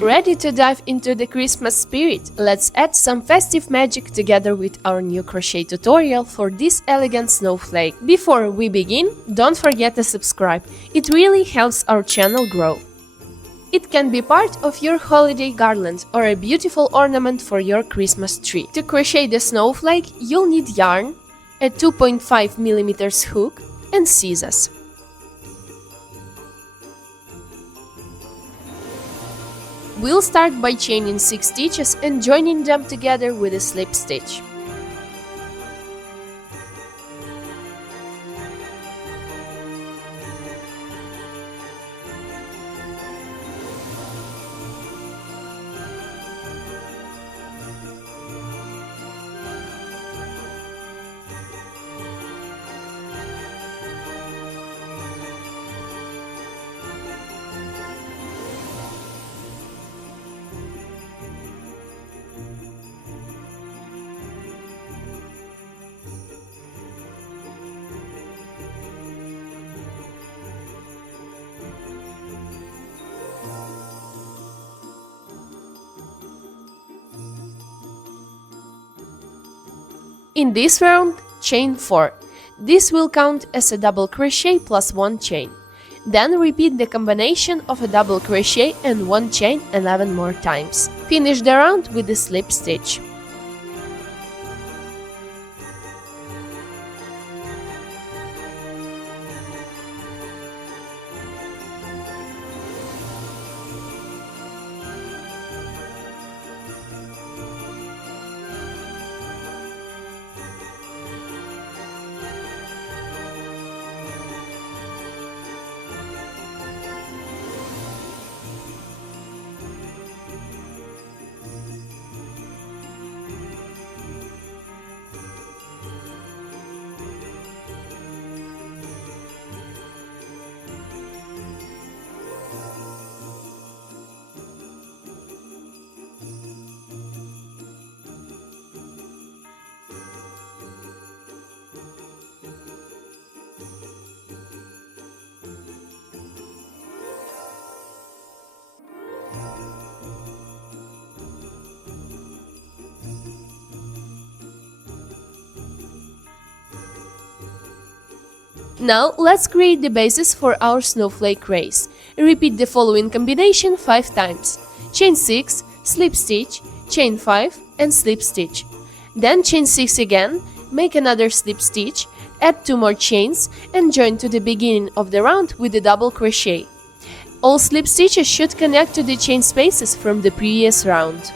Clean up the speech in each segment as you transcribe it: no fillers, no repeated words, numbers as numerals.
Ready to dive into the Christmas spirit? Let's add some festive magic together with our new crochet tutorial for this elegant snowflake. Before we begin, don't forget to subscribe. It really helps our channel grow. It can be part of your holiday garland or a beautiful ornament for your Christmas tree. To crochet the snowflake, you'll need yarn, a 2.5mm hook, and scissors. We'll start by chaining 6 stitches and joining them together with a slip stitch. In this round, chain 4. This will count as a double crochet plus 1 chain. Then repeat the combination of a double crochet and 1 chain 11 more times. Finish the round with a slip stitch. Now let's create the basis for our snowflake race. Repeat the following combination 5 times. Chain 6, slip stitch, chain 5 and slip stitch. Then chain 6 again, make another slip stitch, add 2 more chains and join to the beginning of the round with a double crochet. All slip stitches should connect to the chain spaces from the previous round.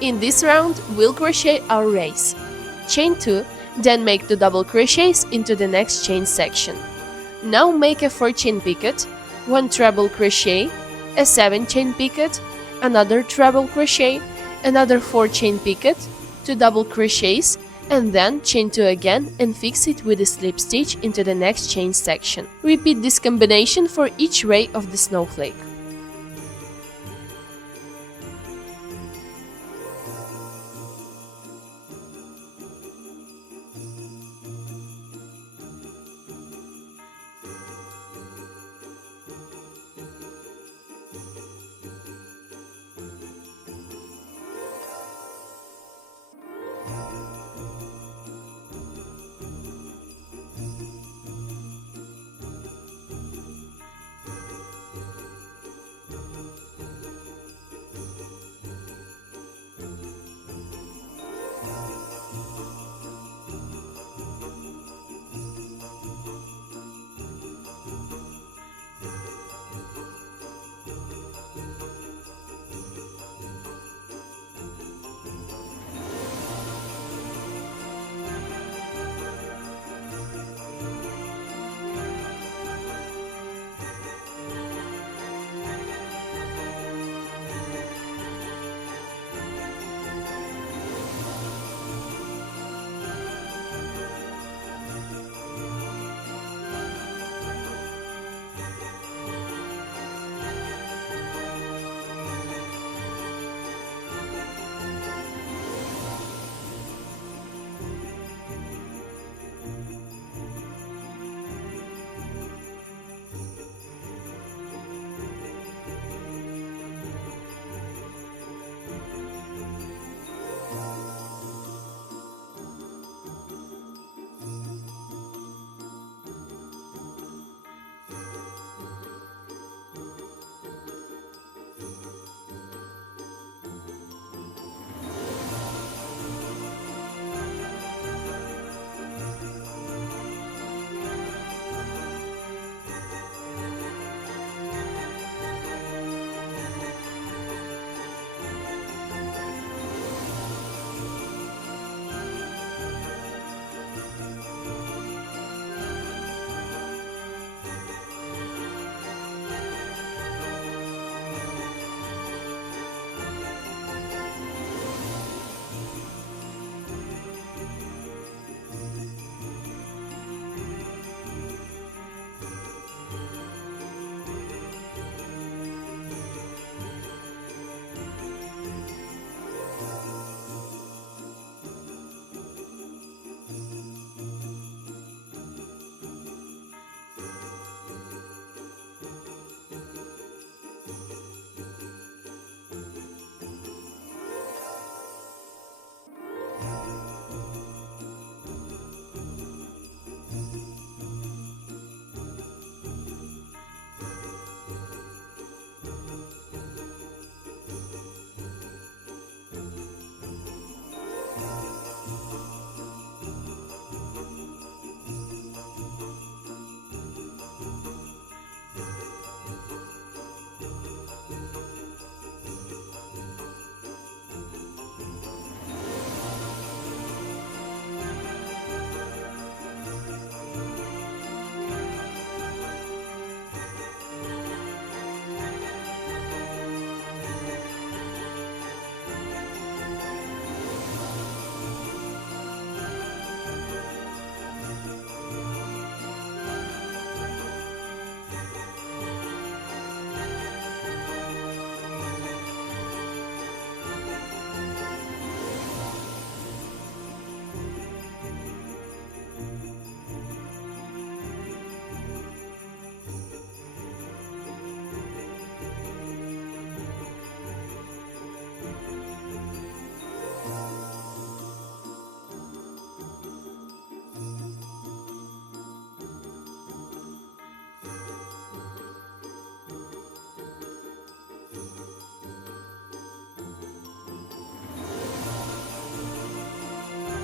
In this round, we'll crochet our race. Chain 2, then make 2 double crochets into the next chain section. Now make a 4 chain picot, 1 treble crochet, a 7 chain picot, another treble crochet, another 4 chain picot, 2 double crochets, and then chain 2 again and fix it with a slip stitch into the next chain section. Repeat this combination for each ray of the snowflake.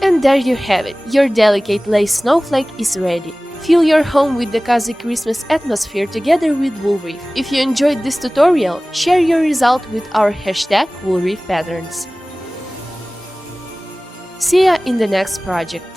And there you have it, your delicate lace snowflake is ready. Fill your home with the cozy Christmas atmosphere together with Wool Reef. If you enjoyed this tutorial, share your result with our hashtag Wool Reef Patterns. See ya in the next project.